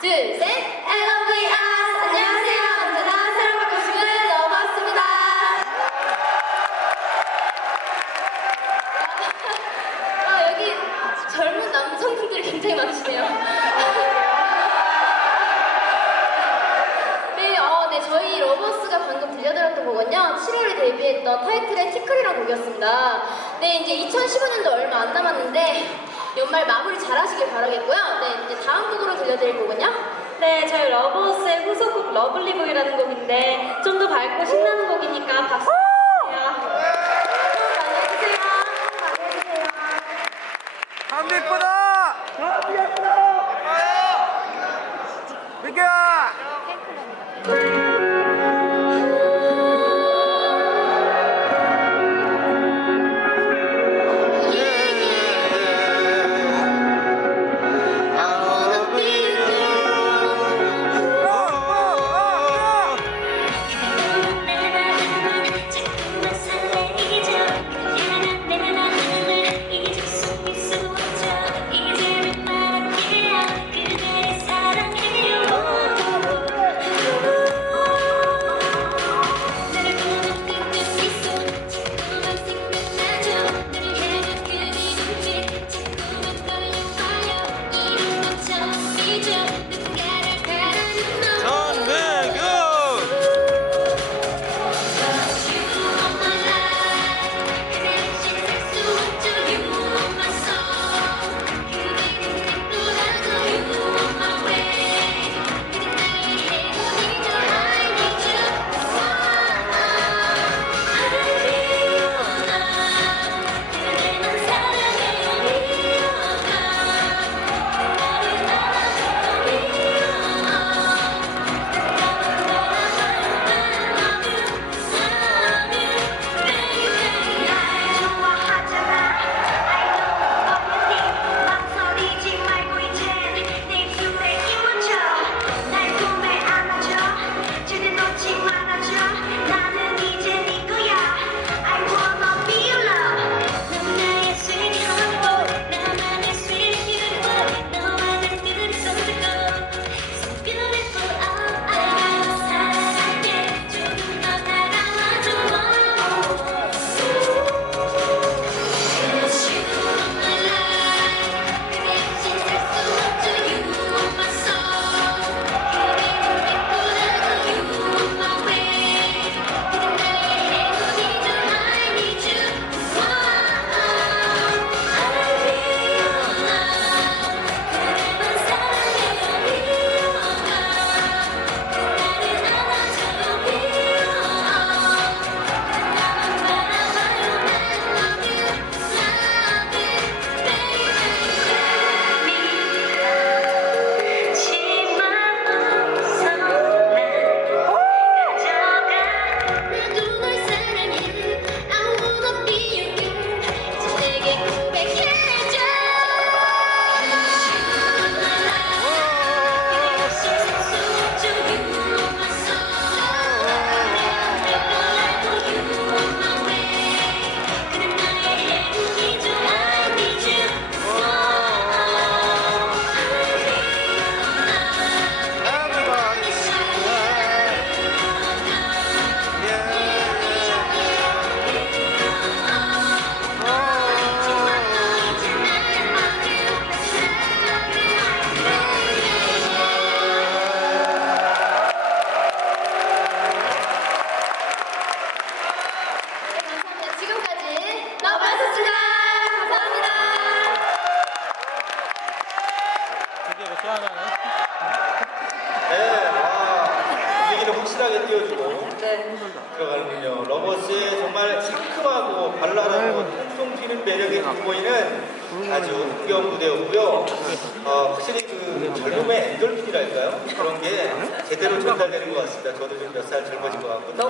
둘, 셋! LOVES! 안녕하세요. 언제나 사랑받고 싶은 러버스입니다. 여기 젊은 남성분들이 굉장히 많으시네요. 네, 저희 러버스가 방금 들려드렸던 곡은요, 7월에 데뷔했던 타이틀의 티클이라는 곡이었습니다. 네, 이제 2015년도 얼마 안 남았는데 연말 마무리 잘 하시길 바라겠고요. 네, 이제 다음 곡으로 들려드릴 곡은요? 네, 저희 러버스의 후속곡 러블리보이라는 곡인데 좀 더 밝고 신나는 곡이니까 박수 주세요. 많이 해주세요. 많이 해주세요. 감기 예쁘다! 감기 예쁘다! 민규야! 분위기를 확실하게 띄워주고 들어가는군요. 러버스의 정말 상큼하고 발랄하고 통통 튀는 매력이 돋보이는 아주 흥겨운 무대였고요. 확실히 그 젊음의 엔돌핀이랄까요? 그런 게 제대로 전달되는 것 같습니다. 저도 좀 몇 살 젊어진 것 같고.